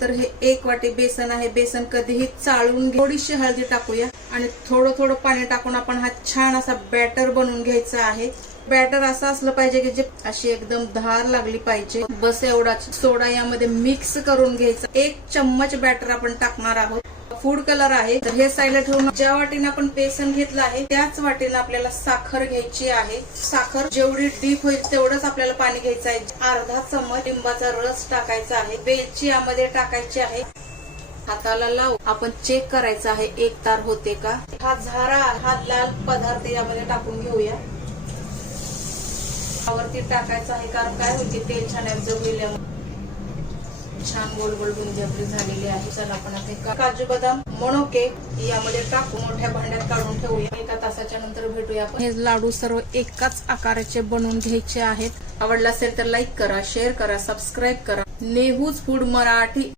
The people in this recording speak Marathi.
तर हे 1 वाटी बेसन आहे. बेसन कधीही चाळून थोडीशी हळदी टाकूया आणि थोडं थोडं पाणी टाकून आपण हा छान असा बॅटर बनवून घ्यायचा आहे. बॅटर असं असलं पाहिजे की जे अशी एकदम धार लागली पाहिजे, बस एवढाच. सोडा यामध्ये मिक्स करून घ्यायचा. 1 चम्मच बॅटर आपण टाकणार आहोत. फूड कलर आहे. तर हे साईडला ठेवून ज्या वाटीने आपण बेसन घेतलं आहे त्याच वाटीने आपल्याला साखर घ्यायची आहे. साखर जेवढी डीप होईल तेवढंच आपल्याला पाणी घ्यायचं आहे. अर्धा चम्मच लिंबाचा रस टाकायचा आहे. वेलची यामध्ये टाकायची आहे. हाताला लावून आपण चेक करायचं आहे 1 तार होते का. हा झारा, हा लाल पदार्थ यामध्ये टाकून घेऊया. वरती टाकायचं आहे कारण काय होईल की तेल छान ऍब्झॉर्ब होईल. छान गोल गोल बुंदी आपली झालेली आहे. चला आपण आता काजू बदाम मनुके यामध्ये टाकून मोठ्या भांड्यात काढून ठेवूया. 1 तासाच्या नंतर भेटूया आपण. हे लाडू सर्व एकाच आकाराचे बनवून घ्यायचे आहेत. आवडला असेल तर लाईक करा, शेअर करा, सबस्क्राईब करा. नेहूज फूड मराठी